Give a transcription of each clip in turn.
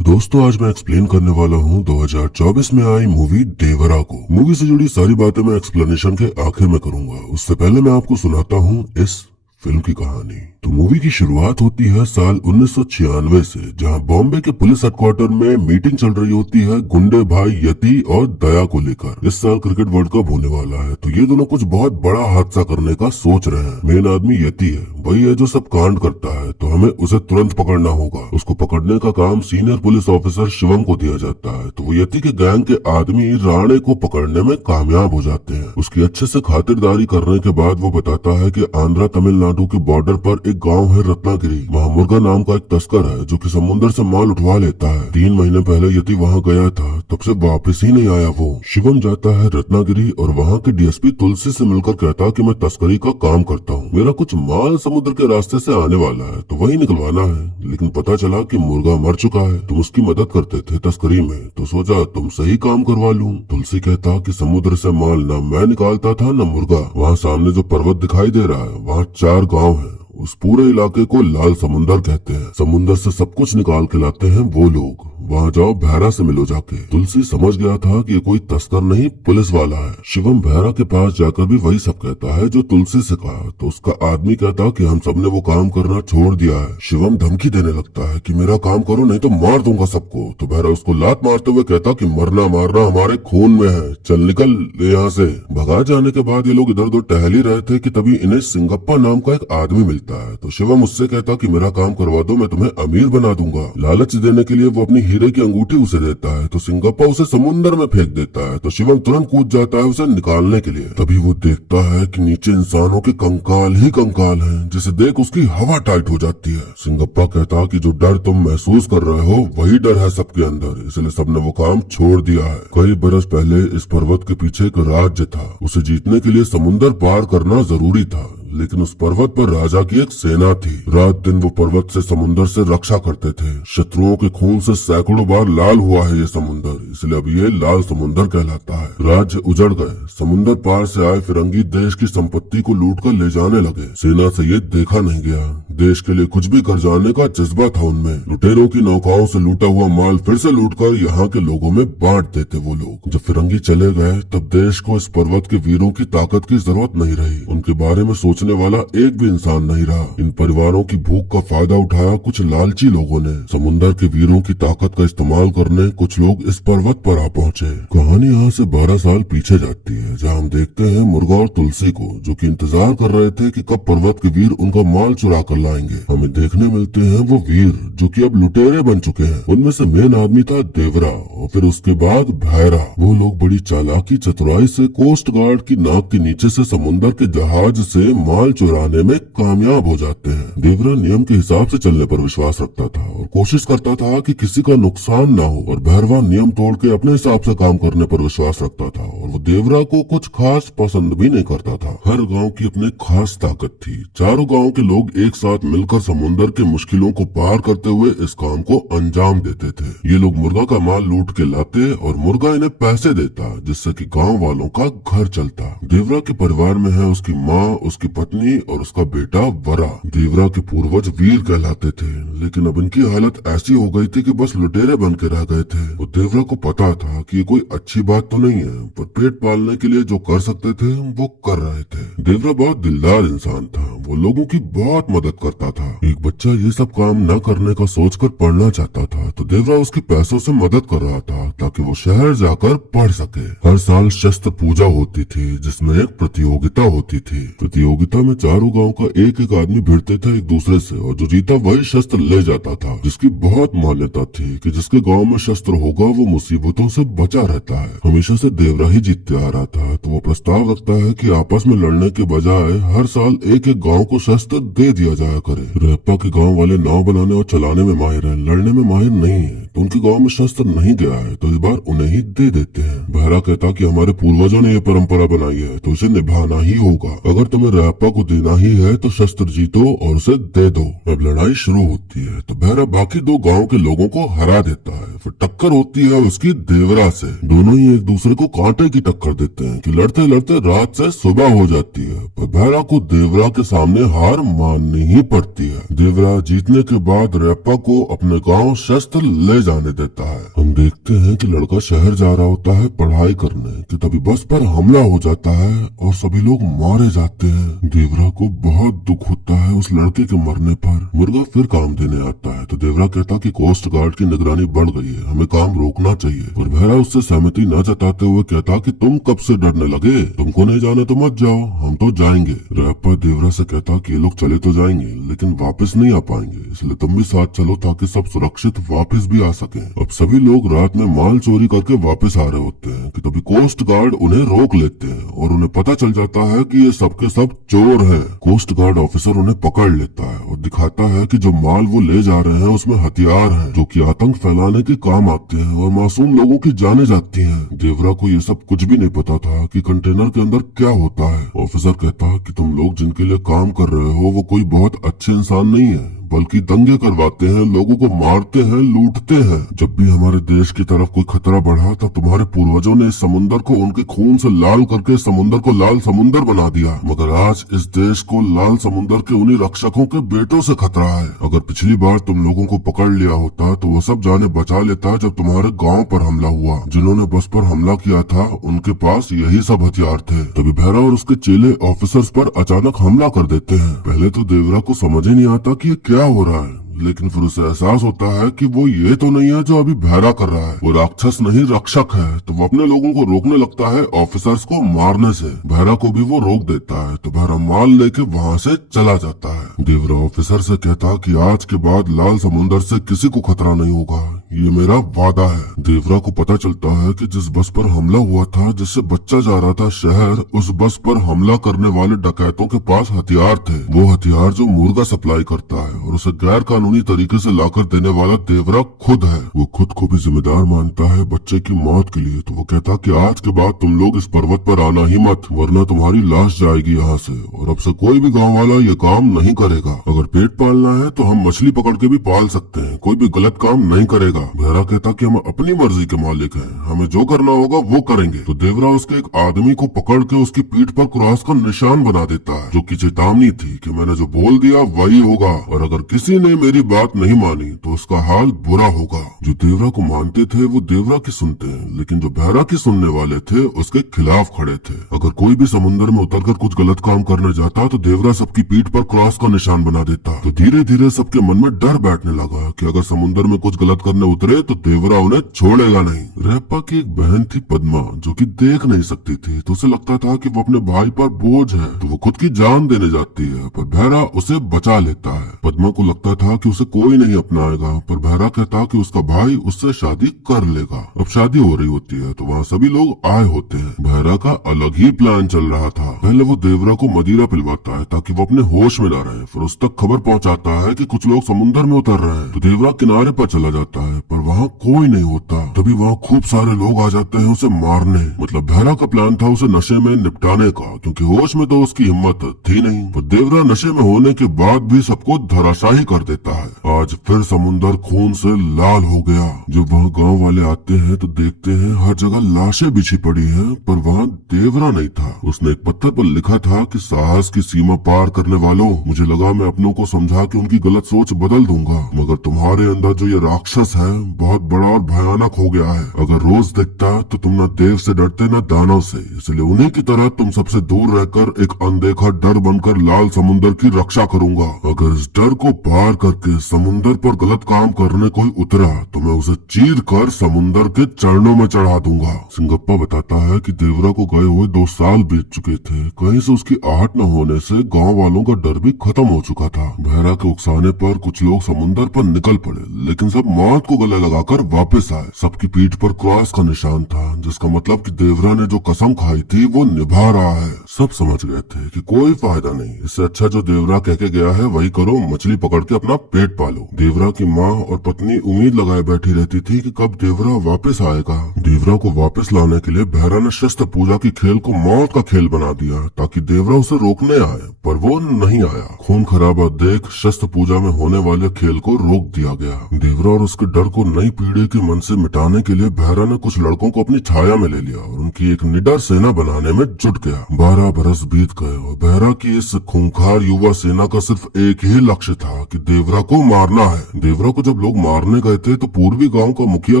तो दोस्तों आज मैं एक्सप्लेन करने वाला हूँ 2024 में आई मूवी देवरा को। मूवी से जुड़ी सारी बातें मैं एक्सप्लेनेशन के आखिर में करूंगा। उससे पहले मैं आपको सुनाता हूँ इस फिल्म की कहानी। तो मूवी की शुरुआत होती है साल 1996 से, जहां बॉम्बे के पुलिस हेडक्वार्टर में मीटिंग चल रही होती है गुंडे भाई यति और दया को लेकर। इस साल क्रिकेट वर्ल्ड कप होने वाला है, तो ये दोनों कुछ बहुत बड़ा हादसा करने का सोच रहे हैं। मेन आदमी यति है, वही है जो सब कांड करता है, तो हमें उसे तुरंत पकड़ना होगा। उसको पकड़ने का काम सीनियर पुलिस ऑफिसर शिवम को दिया जाता है। तो वो यति के गैंग के आदमी राणे को पकड़ने में कामयाब हो जाते हैं। उसकी अच्छे से खातिरदारी करने के बाद वो बताता है कि आंध्रा तमिलनाडु के बॉर्डर पर एक गांव है रत्नागिरी। वहाँ मुर्गा नाम का एक तस्कर है जो कि समुद्र से माल उठवा लेता है। 3 महीने पहले यति वहाँ गया था, तब से वापस ही नहीं आया वो। शिवम जाता है रत्नागिरी और वहाँ के डीएसपी तुलसी से मिलकर कहता कि मैं तस्करी का काम करता हूँ, मेरा कुछ माल समुद्र के रास्ते से आने वाला है, तो वही निकलवाना है। लेकिन पता चला कि मुर्गा मर चुका है। तुम उसकी मदद करते थे तस्करी में, तो सोचा तुम सही काम करवा लूं। तुलसी कहता कि समुद्र से माल न मैं निकालता था न मुर्गा। वहाँ सामने जो पर्वत दिखाई दे रहा है, वहाँ 4 गाँव है। उस पूरे इलाके को लाल समुंदर कहते हैं। समुंदर से सब कुछ निकाल के लाते हैं वो लोग। वहाँ जाओ, भैरा से मिलो जाके। तुलसी समझ गया था कि ये कोई तस्कर नहीं पुलिस वाला है। शिवम भैरा के पास जाकर भी वही सब कहता है जो तुलसी से कहा। तो उसका आदमी कहता कि हम सबने वो काम करना छोड़ दिया है। शिवम धमकी देने लगता है कि मेरा काम करो नहीं तो मार दूंगा सबको। तो भैरा उसको लात मारते हुए कहता कि मरना मारना हमारे खून में है, चल निकल यहाँ से। भगा जाने के बाद ये लोग इधर उधर टहल ही रहे थे कि तभी इन्हें सिंगप्पा नाम का एक आदमी मिलता है। तो शिवम उससे कहता कि मेरा काम करवा दो, मैं तुम्हें अमीर बना दूंगा। लालच देने के लिए वो अपनी हीरे की अंगूठी उसे देता है। तो सिंगप्पा उसे समुन्द्र में फेंक देता है। तो शिवम तुरंत कूद जाता है उसे निकालने के लिए। तभी वो देखता है कि नीचे इंसानों के कंकाल ही कंकाल हैं, जिसे देख उसकी हवा टाइट हो जाती है। सिंगप्पा कहता कि जो डर तुम महसूस कर रहे हो वही डर है सबके अंदर, इसलिए सबने वो काम छोड़ दिया है। कई बरस पहले इस पर्वत के पीछे एक राज्य था। उसे जीतने के लिए समुन्द्र पार करना जरूरी था, लेकिन उस पर्वत पर राजा की एक सेना थी। रात दिन वो पर्वत से समुन्द्र से रक्षा करते थे। शत्रुओं के खून से सैकड़ों बार लाल हुआ है ये समुन्द्र, इसलिए अब ये लाल समुन्द्र कहलाता है। राज्य उजड़ गए। समुन्द्र पार से आए फिरंगी देश की संपत्ति को लूट कर ले जाने लगे। सेना से ये देखा नहीं गया। देश के लिए कुछ भी कर जाने का जज्बा था उनमें। लुटेरों की नौकाओं से लूटा हुआ माल फिर से लूटकर यहाँ के लोगों में बांट देते वो लोग। जब फिरंगी चले गए तब देश को इस पर्वत के वीरों की ताकत की जरूरत नहीं रही। उनके बारे में सोचने वाला एक भी इंसान नहीं रहा। इन परिवारों की भूख का फायदा उठाया कुछ लालची लोगों ने। समुन्द्र के वीरों की ताकत का इस्तेमाल करने कुछ लोग इस पर्वत पर आ पहुँचे। कहानी यहाँ से 12 साल पीछे जाती है, जहाँ हम देखते हैं मुर्गा और तुलसी को, जो कि इंतजार कर रहे थे कि कब पर्वत के वीर उनका माल चुरा कर लाएंगे। हमें देखने मिलते हैं वो वीर जो कि अब लुटेरे बन चुके हैं। उनमें से मेन आदमी था देवरा और फिर उसके बाद भैरा। वो लोग बड़ी चालाकी चतुराई से कोस्ट गार्ड की नाक के नीचे से समुन्द्र के जहाज से माल चुराने में कामयाब हो जाते हैं। देवरा नियम के हिसाब से चलने पर विश्वास रखता था और कोशिश करता था कि किसी का नुकसान ना हो, और भैरवा नियम तोड़ के अपने हिसाब से काम करने पर विश्वास रखता था। और वो देवरा को कुछ खास पसंद भी नहीं करता था। हर गांव की अपनी खास ताकत थी। चारों गांव के लोग एक साथ मिलकर समुन्द्र के मुश्किलों को पार करते हुए इस काम को अंजाम देते थे। ये लोग मुर्गा का माल लूट के लाते और मुर्गा इन्हें पैसे देता, जिससे कि गांव वालों का घर चलता। देवरा के परिवार में है उसकी माँ, उसकी पत्नी और उसका बेटा वरा। देवरा के पूर्वज वीर कहलाते थे, लेकिन अब इनकी हालत ऐसी हो गई थी कि बस लुटेरे बन के रह गए थे। वो देवरा को पता था कि ये कोई अच्छी बात तो नहीं है, पर पेट पालने के लिए जो कर सकते थे वो कर रहे थे। देवरा बहुत दिलदार इंसान था। वो लोगों की बहुत मदद करता था। एक बच्चा ये सब काम न करने का सोचकर पढ़ना चाहता था, तो देवरा उसकी पैसों से मदद कर रहा था ताकि वो शहर जाकर पढ़ सके। हर साल शस्त्र पूजा होती थी, जिसमें एक प्रतियोगिता होती थी। प्रतियोगिता में चारों गांव का एक एक आदमी भिड़ते थे एक दूसरे से, और जो जीता वही शस्त्र ले जाता था। जिसकी बहुत मान्यता थी कि जिसके गांव में शस्त्र होगा वो मुसीबतों से बचा रहता है। हमेशा से देवरा ही जीतते आ रहा था, तो वो प्रस्ताव रखता है कि आपस में लड़ने के बजाय हर साल एक एक गांव को शस्त्र दे दिया जाया करे। रैप्पा के गांव वाले नाव बनाने और चलाने में माहिर हैं, लड़ने में माहिर नहीं है, तो उनके गांव में शस्त्र नहीं गया है, तो इस बार उन्हें ही दे देते हैं। बहरा कहता कि हमारे पूर्वजों ने ये परंपरा बनाई है, तो इसे निभाना ही होगा। अगर तुम्हें रैप्पा को देना ही है तो शस्त्र जीतो और उसे दे दो। अब लड़ाई शुरू होती है, तो बहरा बाकी 2 गांव के लोगों को हरा देता है। फिर टक्कर होती है उसकी देवरा से। दोनों ही एक दूसरे को कांटे की टक्कर देते हैं कि लड़ते लड़ते रात से सुबह हो जाती है, पर बहरा को देवरा के सामने हार माननी ही पड़ती है। देवरा जीतने के बाद रैप्पा को अपने गांव शस्त्र ले ले जाने देता है। हम देखते हैं कि लड़का शहर जा रहा होता है पढ़ाई करने कि तभी बस पर हमला हो जाता है और सभी लोग मारे जाते हैं। देवरा को बहुत दुख होता है उस लड़के के मरने पर। मुर्गा फिर काम देने आता है तो देवरा कहता कि कोस्ट गार्ड की निगरानी बढ़ गई है, हमें काम रोकना चाहिए। पर बहरा उससे सहमति न जताते हुए कहता कि तुम कब से डरने लगे, तुमको नहीं जाने तो मत जाओ, हम तो जाएंगे। रैपर देवरा से कहता कि ये लोग चले तो जाएंगे लेकिन वापस नहीं आ पाएंगे, इसलिए तुम भी साथ चलो ताकि सब सुरक्षित वापस भी आ सके। अब सभी लोग रात में माल चोरी करके वापस आ रहे होते हैं कि तभी कोस्ट गार्ड उन्हें रोक लेते हैं और उन्हें पता चल जाता है कि ये सबके सब चोर हैं। कोस्ट गार्ड ऑफिसर उन्हें पकड़ लेता है और दिखाता है कि जो माल वो ले जा रहे हैं उसमें हथियार हैं जो कि आतंक फैलाने के काम आते हैं और मासूम लोगों की जाने जाती हैं। देवरा को ये सब कुछ भी नहीं पता था कि कंटेनर के अंदर क्या होता है। ऑफिसर कहता है कि तुम लोग जिनके लिए काम कर रहे हो वो कोई बहुत अच्छे इंसान नहीं है, बल्कि दंगे करवाते हैं, लोगों को मारते हैं, लूटते हैं। जब भी हमारे देश की तरफ कोई खतरा बढ़ा तब तुम्हारे पूर्वजों ने इस समुंदर को उनके खून से लाल करके समुंदर को लाल समुंदर बना दिया, मगर आज इस देश को लाल समुंदर के उन्हीं रक्षकों के बेटों से खतरा है। अगर पिछली बार तुम लोगों को पकड़ लिया होता तो वो सब जाने बचा लेता जब तुम्हारे गाँव पर हमला हुआ। जिन्होंने बस पर हमला किया था उनके पास यही सब हथियार थे। तभी भैरा और उसके चेले ऑफिसर्स पर अचानक हमला कर देते हैं। पहले तो देवरा को समझ ही नहीं आता कि ये क्या हो रहा है, लेकिन फिर उसे एहसास होता है कि वो ये तो नहीं है जो अभी भैरा कर रहा है, वो राक्षस नहीं रक्षक है। तो वो अपने लोगों को रोकने लगता है ऑफिसर्स को मारने से। भैरा को भी वो रोक देता है तो भैरा माल लेके वहाँ से चला जाता है। देवरा ऑफिसर से कहता कि आज के बाद लाल समुंदर से किसी को खतरा नहीं होगा, ये मेरा वादा है। देवरा को पता चलता है कि जिस बस पर हमला हुआ था, जिससे बच्चा जा रहा था शहर, उस बस पर हमला करने वाले डकैतों के पास हथियार थे। वो हथियार जो मुर्गा सप्लाई करता है और उसे गैर कानूनी तरीके से लाकर देने वाला देवरा खुद है। वो खुद को भी जिम्मेदार मानता है बच्चे की मौत के लिए। तो वो कहता कि आज के बाद तुम लोग इस पर्वत पर आना ही मत, वरना तुम्हारी लाश जाएगी यहाँ से, और अब से कोई भी गाँव वाला ये काम नहीं करेगा। अगर पेट पालना है तो हम मछली पकड़ के भी पाल सकते हैं, कोई भी गलत काम नहीं करेगा। भैरा कहता कि हम अपनी मर्जी के मालिक हैं, हमें जो करना होगा वो करेंगे। तो देवरा उसके एक आदमी को पकड़ के उसकी पीठ पर क्रॉस का निशान बना देता है, जो कि चेतावनी थी कि मैंने जो बोल दिया वही होगा, और अगर किसी ने मेरी बात नहीं मानी तो उसका हाल बुरा होगा। जो देवरा को मानते थे वो देवरा की सुनते हैं, लेकिन जो भैरा की सुनने वाले थे उसके खिलाफ खड़े थे। अगर कोई भी समुद्र में उतरकर कुछ गलत काम करने जाता तो देवरा सबकी पीठ पर क्रॉस का निशान बना देता। तो धीरे धीरे सबके मन में डर बैठने लगा कि अगर समुद्र में कुछ गलत करने उतरे तो देवरा उन्हें छोड़ेगा नहीं। रैप्पा की एक बहन थी पद्मा, जो कि देख नहीं सकती थी, तो उसे लगता था कि वो अपने भाई पर बोझ है, तो वो खुद की जान देने जाती है, पर भैरा उसे बचा लेता है। पद्मा को लगता था कि उसे कोई नहीं अपनाएगा, पर भैरा कहता कि उसका भाई उससे शादी कर लेगा। अब शादी हो रही होती है तो वहाँ सभी लोग आए होते हैं। भैरा का अलग ही प्लान चल रहा था। पहले वो देवरा को मदिरा पिलवाता है ताकि वो अपने होश में न रहे, फिर उस तक खबर पहुँचाता है कि कुछ लोग समुद्र में उतर रहे हैं। तो देवरा किनारे पर चला जाता है, पर वहाँ कोई नहीं होता। तभी वहाँ खूब सारे लोग आ जाते हैं उसे मारने। मतलब भैरा का प्लान था उसे नशे में निपटाने का, क्योंकि होश में तो उसकी हिम्मत थी नहीं। पर देवरा नशे में होने के बाद भी सबको धराशाही कर देता है। आज फिर समुंदर खून से लाल हो गया। जब वहाँ गांव वाले आते हैं तो देखते हैं हर जगह लाशें बिछी पड़ी हैं, पर वहाँ देवरा नहीं था। उसने एक पत्थर पर लिखा था कि साहस की सीमा पार करने वालों, मुझे लगा मैं अपनों को समझा के उनकी गलत सोच बदल दूंगा, मगर तुम्हारे अंदर जो ये राक्षस है बहुत बड़ा और भयानक हो गया है। अगर रोज दिखता तो तुम न देव से डरते न दानव से, इसलिए उन्हीं की तरह तुम सबसे दूर रहकर एक अनदेखा डर बनकर लाल समुंदर की रक्षा करूंगा। अगर इस डर को पार करके समुंदर पर गलत काम करने कोई उतरा तो मैं उसे चीर कर समुंदर के चरणों में चढ़ा दूंगा। सिंगप्पा बताता है कि देवरा को गए हुए 2 साल बीत चुके थे। कहीं से उसकी आहट न होने से गांव वालों का डर भी खत्म हो चुका था। भैरा के उकसाने पर कुछ लोग समुंदर पर निकल पड़े, लेकिन सब मौत को गले लगाकर वापस आए। सबकी पीठ पर क्रॉस का निशान था, जिसका मतलब कि देवरा ने जो कसम खाई थी वो निभा रहा है। सब समझ गए थे कि कोई फायदा नहीं, इससे अच्छा जो देवरा कह के गया है वही करो, मछली पकड़ के अपना पेट पालो। देवरा की माँ और पत्नी उम्मीद लगाए बैठी रहती थी कि कब देवरा वापस आएगा। देवरा को वापस लाने के लिए बहरा ने शस्त्र पूजा की खेल को मौत का खेल बना दिया ताकि देवरा उसे रोकने आए, पर वो नहीं आया। खून खराबा देख शस्त्र पूजा में होने वाले खेल को रोक दिया गया। देवरा और उसके डर को नई पीढ़ी के मन से मिटाने के लिए बहरा ने कुछ लड़कों को अपनी छाया में ले लिया और उनकी एक निडर सेना बनाने में जुट गया। 12 बरस बीत गए और बहरा की इस खूंखार युवा सेना का सिर्फ एक ही लक्ष्य था कि देवरा को मारना है। देवरा को जब लोग मारने गए थे तो पूर्वी गांव का मुखिया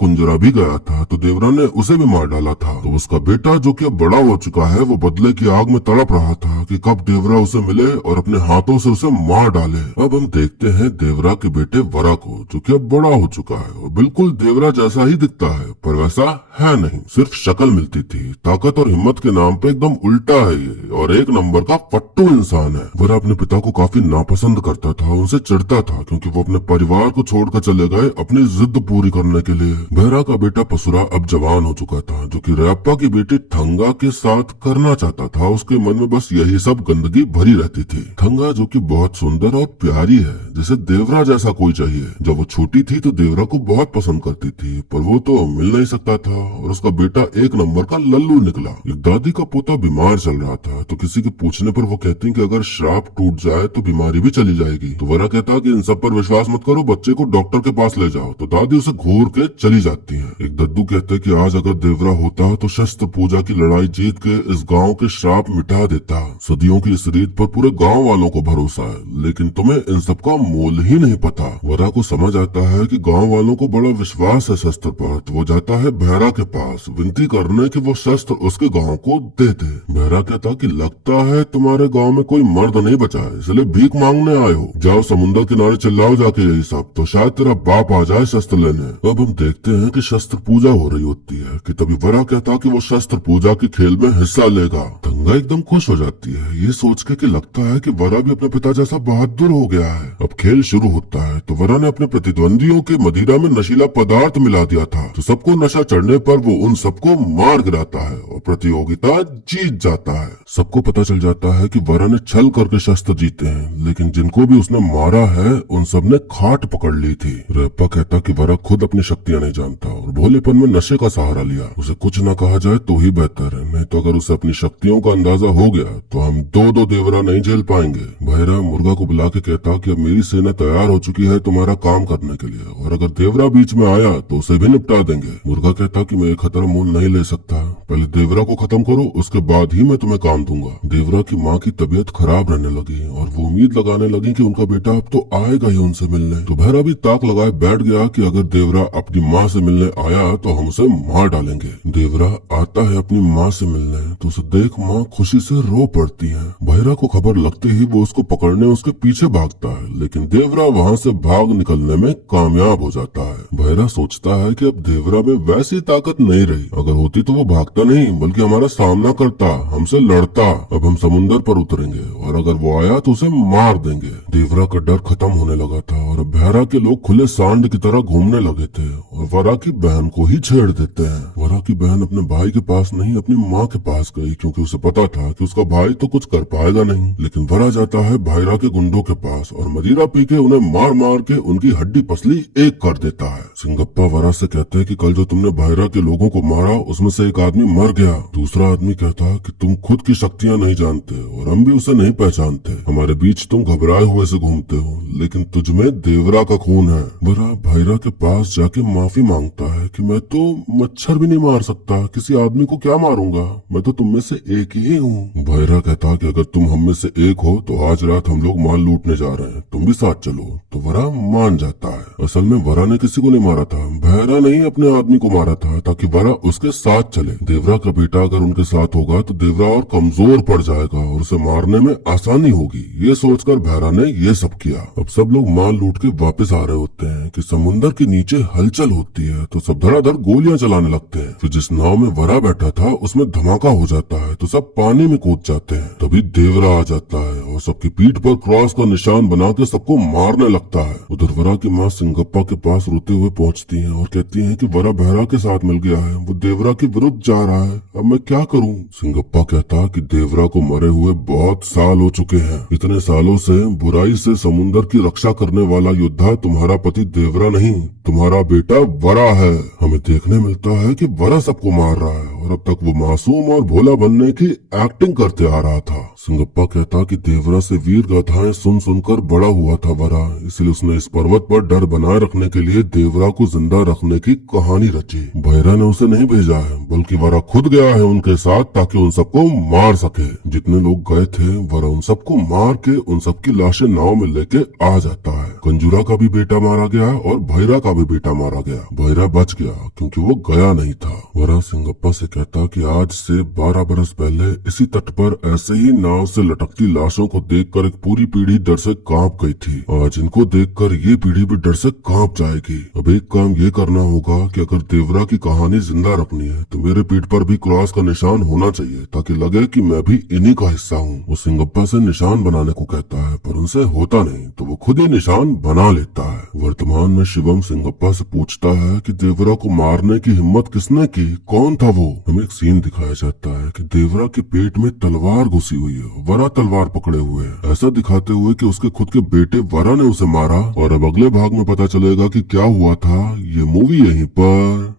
कुंजरा भी गया था, तो देवरा ने उसे भी मार डाला था। तो उसका बेटा जो कि अब बड़ा हो चुका है वो बदले की आग में तड़प रहा था कि कब देवरा उसे मिले और अपने हाथों से उसे मार डाले। अब हम देखते हैं देवरा के बेटे वरा को, जो कि अब बड़ा हो चुका है और बिल्कुल देवरा जैसा ही दिखता है, पर वैसा है नहीं, सिर्फ शक्ल मिलती थी। ताकत और हिम्मत के नाम पे एकदम उल्टा है ये और एक नंबर का फट्टू इंसान है। वरा अपने पिता को काफी नापसंद करता था, उनसे चिढ़ता था क्योंकि वो अपने परिवार को छोड़कर चले गए अपनी जिद पूरी करने के लिए। बहरा का बेटा पसुरा अब जवान हो चुका था, जो कि रैप्पा की बेटी थंगा के साथ करना चाहता था। उसके मन में बस यही सब गंदगी भरी रहती थी। थंगा जो कि बहुत सुंदर और प्यारी है, जिसे देवरा जैसा कोई चाहिए। जब वो छोटी थी तो देवरा को बहुत पसंद करती थी, पर वो तो मिल नहीं सकता था और उसका बेटा एक नंबर का लल्लू निकला। एक दादी का पोता बीमार चल रहा था, तो किसी के पूछने पर वो कहती कि अगर श्राप टूट जाए तो बीमारी भी चली जाएगी। तो वरा कहता कि इन सब पर विश्वास मत करो, बच्चे को डॉक्टर के पास ले जाओ। तो दादी उसे घूर के चली जाती है। एक दद्दू कहते कि आज अगर देवरा होता तो शस्त्र पूजा की लड़ाई जीत के इस गांव के श्राप मिटा देता। सदियों की इस रीत पर पूरे गांव वालों को भरोसा है, लेकिन तुम्हें इन सब का मोल ही नहीं पता। वरा को समझ आता है कि गांव वालों को बड़ा विश्वास है शस्त्र पर, तो वो जाता है बहरा के पास विनती करने कि वो शस्त्र उसके गांव को दे दे। बहरा कहता कि लगता है तुम्हारे गांव में कोई मर्द नहीं बचा है, इसलिए भीख मांगने आए हो। जाओ समुद्र किनारे चिल्लाओ जाके यही सब, तो शायद तेरा बाप आ जाए शस्त्र लेने। अब हम देखते हैं कि शस्त्र पूजा हो रही होती है कि तभी वरा कहता कि वो शस्त्र पूजा के खेल में हिस्सा लेगा। थंगा एकदम खुश हो जाती है ये सोच के कि लगता है कि वरा भी अपने पिता जैसा बहादुर हो गया है। अब खेल शुरू होता है तो वरा ने अपने प्रतिद्वंदियों के मदिरा में नशीला पदार्थ मिला दिया था, तो सबको नशा चढ़ने पर वो उन सबको मार गिराता है और प्रतियोगिता जीत जाता है। सबको पता चल जाता है कि वरा ने छल करके शस्त्र जीते हैं, लेकिन जिनको भी उसने मारा है उन सब ने खाट पकड़ ली थी। रैप्पा कहता कि वरा खुद अपनी शक्तियां नहीं जानता और भोलेपन में नशे का सहारा लिया। उसे कुछ न कहा जाए तो ही बेहतर है, नहीं तो अगर उसे अपनी शक्तियों का अंदाजा हो गया तो हम दो देवरा नहीं झेल पाएंगे। बहरा मुर्गा को बुला के कहता कि अब मेरी सेना तैयार हो चुकी है तुम्हारा काम करने के लिए, और अगर देवरा बीच में आया तो उसे भी निपटा देंगे। मुर्गा कहता कि मैं ये खतरा मोल नहीं ले सकता, पहले देवरा को खत्म करो, उसके बाद ही मैं तुम्हें काम दूंगा। देवरा की माँ की तबीयत खराब रहने लगी और वो उम्मीद लगाने लगी कि उनका बेटा अब तो आएगा ही उनसे मिलने। तो बहरा भी ताक लगाए बैठ गया कि अगर देवरा अपनी माँ से मिलने आया तो हम उसे मार डालेंगे। देवरा आता है अपनी माँ से मिलने तो उसे देख माँ खुशी से रो पड़ती है। बहरा को खबर लगते ही वो उसको पकड़ने उसके पीछे भागता है, लेकिन देवरा वहाँ से भाग निकलने में कामयाब हो जाता है। बहरा सोचता है कि अब देवरा में वैसी ताकत नहीं रही, अगर होती तो वो भागता नहीं बल्कि हमारा सामना करता, हमसे लड़ता। अब हम समुन्दर पर उतरेंगे और अगर वो आया तो उसे मार देंगे। देवरा का डर खत्म होने लगा था और बहरा के लोग खुले सांड की तरह घूमने लगे थे और वरा की बहन को ही छेड़ देते हैं। वरा की बहन अपने भाई के पास नहीं अपनी माँ के पास गई, क्योंकि उसे पता था कि उसका भाई तो कुछ कर पाएगा नहीं। लेकिन वरा जाता है भाईरा के गुंडों के पास और मदिरा पी के उन्हें मार मार के उनकी हड्डी पसली एक कर देता है। सिंगप्पा वरा से कहते हैं कि कल जो तुमने भाईरा के लोगों को मारा उसमें से एक आदमी मर गया। दूसरा आदमी कहता कि तुम खुद की शक्तियाँ नहीं जानते और हम भी उसे नहीं पहचानते, हमारे बीच तुम घबराए हुए से घूमते हो, लेकिन तुझमें देवरा का खून है। वरा भाईरा के पास जाके माफी मांगता है कि मैं तो मच्छर भी नहीं मार सकता, किसी आदमी को क्या मारूंगा, मैं तो तुम में से एक ही हूँ। भाईरा कहता कि अगर तुम हम में से एक हो तो आज रात हम लोग माल लूटने जा रहे हैं, तुम भी साथ चलो। तो वरा मान जाता है। असल में वरा ने किसी को नहीं मारा था, भाईरा ने ही अपने आदमी को मारा था ताकि वरा उसके साथ चले। देवरा का बेटा अगर उनके साथ होगा तो देवरा और कमजोर पड़ जाएगा और उसे मारने में आसानी होगी, ये सोचकर भाईरा ने ये सब किया। अब सब लोग माल लूट के वापस आ रहे होते हैं कि समुन्दर के नीचे हलचल होती है तो सब धड़ाधड़ गोलियां चलाने लगते हैं। फिर जिस नाव में वरा बैठा था उसमें धमाका हो जाता है तो सब पानी में कूद जाते हैं। तभी देवरा आ जाता है और सबकी पीठ पर क्रॉस का निशान बना के सबको मारने लगता है। उधर वरा की माँ सिंगप्पा के पास रोते हुए पहुँचती है और कहती है कि वरा बहरा के साथ मिल गया है, वो देवरा के विरुद्ध जा रहा है, अब मैं क्या करूँ। सिंगप्पा कहता कि देवरा को मरे हुए बहुत साल हो चुके हैं, इतने सालों से बुराई से समुन्दर की रक्षा करने वाला योद्धा तुम्हारा पति देवरा नहीं तुम्हारा बेटा वरा है। हम हमें देखने मिलता है कि वरा सबको मार रहा है और अब तक वो मासूम और भोला बनने की एक्टिंग करते आ रहा था। सिंगप्पा कहता कि देवरा से वीर गाथाएं सुन सुनकर बड़ा हुआ था वरा, इसलिए उसने इस पर्वत पर डर बनाए रखने के लिए देवरा को जिंदा रखने की कहानी रची। भैरा ने उसे नहीं भेजा है बल्कि वरा खुद गया है उनके साथ ताकि उन सबको मार सके। जितने लोग गए थे वरा उन सबको मार के उन सबकी लाशें नाव में लेके आ जाता है। कंजूरा का भी बेटा मारा गया और भैरा का भी बेटा मारा गया। भैरा बच गया क्योंकि वो गया नहीं था। वरा सिंगप्पा से कहता कि आज से 12 बरस पहले इसी तट पर ऐसे ही नाव से लटकती लाशों को देखकर एक पूरी पीढ़ी डर से कांप गई थी। आज इनको देखकर ये पीढ़ी भी डर से कांप जाएगी। अब एक काम ये करना होगा कि अगर देवरा की कहानी जिंदा रखनी है तो मेरे पीठ पर भी क्रॉस का निशान होना चाहिए ताकि लगे कि मैं भी इन्हीं का हिस्सा हूँ। वो सिंगप्पा से निशान बनाने को कहता है पर उनसे होता नहीं तो वो खुद ही निशान बना लेता है। वर्तमान में शिवम सिंगप्पा से पूछता है कि देवरा को मारने की हिम्मत किसने की, कौन था वो। हमें एक सीन दिखाया जाता है कि देवरा के पेट में तलवार घुसी हुई है, वरा तलवार पकड़े हुए है, ऐसा दिखाते हुए कि उसके खुद के बेटे वरा ने उसे मारा। और अब अगले भाग में पता चलेगा कि क्या हुआ था। ये मूवी यहीं पर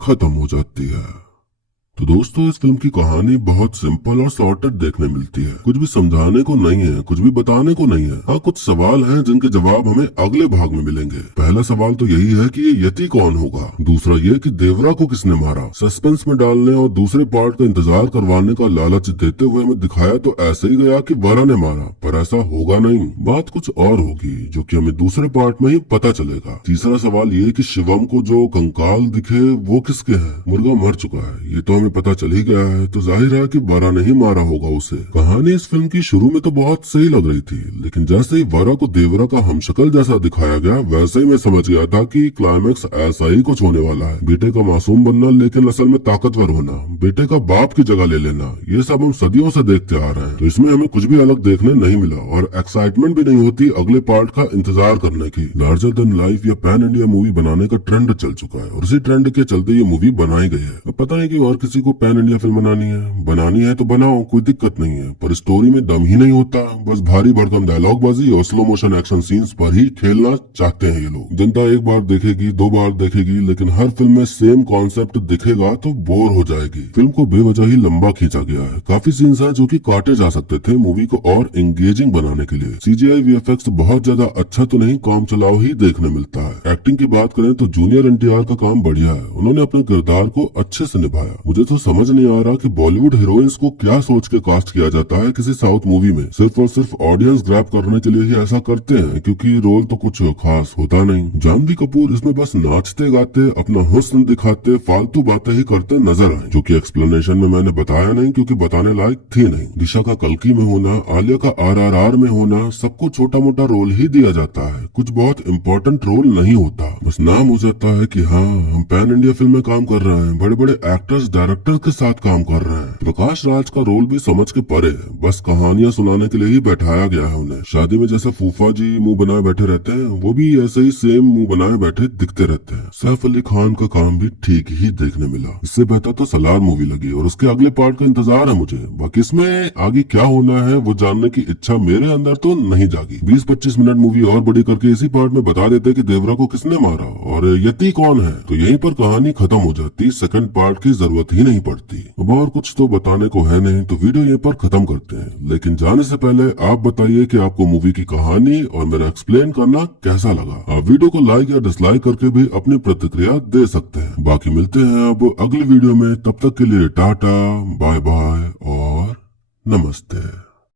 खत्म हो जाती है। तो दोस्तों इस फिल्म की कहानी बहुत सिंपल और शॉर्टेड देखने मिलती है। कुछ भी समझाने को नहीं है, कुछ भी बताने को नहीं है। हाँ कुछ सवाल हैं जिनके जवाब हमें अगले भाग में मिलेंगे। पहला सवाल तो यही है कि ये यति कौन होगा। दूसरा ये कि देवरा को किसने मारा। सस्पेंस में डालने और दूसरे पार्ट का इंतजार करवाने का लालच देते हुए हमें दिखाया तो ऐसे ही गया कि वरा ने मारा, पर ऐसा होगा नहीं। बात कुछ और होगी जो कि हमें दूसरे पार्ट में ही पता चलेगा। तीसरा सवाल ये कि शिवम को जो कंकाल दिखे वो किसके हैं। मुर्गा मर चुका है ये तो हमें पता चल ही गया है, तो जाहिर है कि वरा ने ही मारा होगा उसे। कहानी इस फिल्म की शुरू में तो बहुत सही लग रही थी, लेकिन जैसे ही वरा को देवरा का हमशक्ल जैसा दिखाया गया वैसे ही मैं समझ गया था कि क्लाइमेक्स ऐसा ही कुछ होने वाला है। बेटे का मासूम बनना लेकिन असल में ताकतवर होना, बेटे का बाप की जगह ले लेना, ये सब हम सदियों से देखते आ रहे हैं। तो इसमें हमें कुछ भी अलग देखने नहीं मिला और एक्साइटमेंट भी नहीं होती अगले पार्ट का इंतजार करने की। लार्जर देन लाइफ या पैन इंडिया मूवी बनाने का ट्रेंड चल चुका है और उसी ट्रेंड के चलते ये मूवी बनाई गई है। अब पता है कि और किसी को पैन इंडिया फिल्म बनानी है तो बनाओ, कोई दिक्कत नहीं है, पर स्टोरी में दम ही नहीं होता। बस भारी भरकम डायलॉग बाजी और स्लो मोशन एक्शन सीन्स पर ही खेलना चाहते हैं ये लोग। जनता एक बार देखेगी, 2 बार देखेगी, लेकिन हर फिल्म में सेम कॉन्सेप्ट दिखेगा तो बोर हो जाएगी। फिल्म को बेवजह ही लंबा खींचा गया है। काफी सीन्स हैं जो कि काटे जा सकते थे मूवी को और एंगेजिंग बनाने के लिए। CGI VFX बहुत ज्यादा अच्छा तो नहीं, काम चलाओ ही देखने मिलता है। एक्टिंग की बात करें तो जूनियर NTR का काम बढ़िया है, उन्होंने अपने किरदार को अच्छे से निभाया। मुझे तो समझ नहीं आ रहा कि बॉलीवुड हीरोइंस को क्या सोच के कास्ट किया जाता है किसी साउथ मूवी में। सिर्फ और सिर्फ ऑडियंस ग्रैब करने के लिए ही ऐसा करते हैं, क्योंकि रोल तो कुछ खास होता नहीं। जानवी कपूर इसमें बस नाचते गाते अपना हुस्न दिखाते फालतू बातें ही करते नजर आए, जो कि एक्सप्लेनेशन में मैंने बताया नहीं क्योंकि बताने लायक थी नहीं। दिशा का कल्कि में होना, आलिया का RRR में होना, सबको छोटा मोटा रोल ही दिया जाता है, कुछ बहुत इम्पोर्टेंट रोल नहीं होता। बस नाम हो जाता है कि हाँ हम पैन इंडिया फिल्म में काम कर रहे हैं, बड़े बड़े एक्टर्स डायरेक्टर के साथ काम कर रहे हैं। प्रकाश राज का रोल भी समझ के परे है, बस कहानियां सुनाने के लिए ही बैठाया गया है उन्हें। शादी में जैसे फूफा जी मुंह बनाए बैठे रहते हैं, वो भी ऐसे ही सेम मुंह बनाए बैठे दिखते रहते हैं। सैफ अली खान का काम भी ठीक ही देखने मिला। इससे बेहतर तो सलार मूवी लगी और उसके अगले पार्ट का इंतजार है मुझे। बाकी इसमें आगे क्या होना है वो जानने की इच्छा मेरे अंदर तो नहीं जागी। 20-25 मिनट मूवी और बड़ी करके इसी पार्ट में बता देते कि देवरा को किसने मारा और यति कौन है, तो यहीं पर कहानी खत्म हो जाती, सेकंड पार्ट की जरूरत ही नहीं पड़ती। अब और कुछ तो बताने को है नहीं, तो वीडियो यहीं पर खत्म करते हैं। लेकिन जाने से पहले आप बताइए कि आपको मूवी की कहानी और मेरा एक्सप्लेन करना कैसा लगा। आप वीडियो को लाइक या डिसलाइक करके भी अपनी प्रतिक्रिया दे सकते हैं। बाकी मिलते हैं अब अगली वीडियो में, तब तक के लिए टाटा बाय बाय और नमस्ते।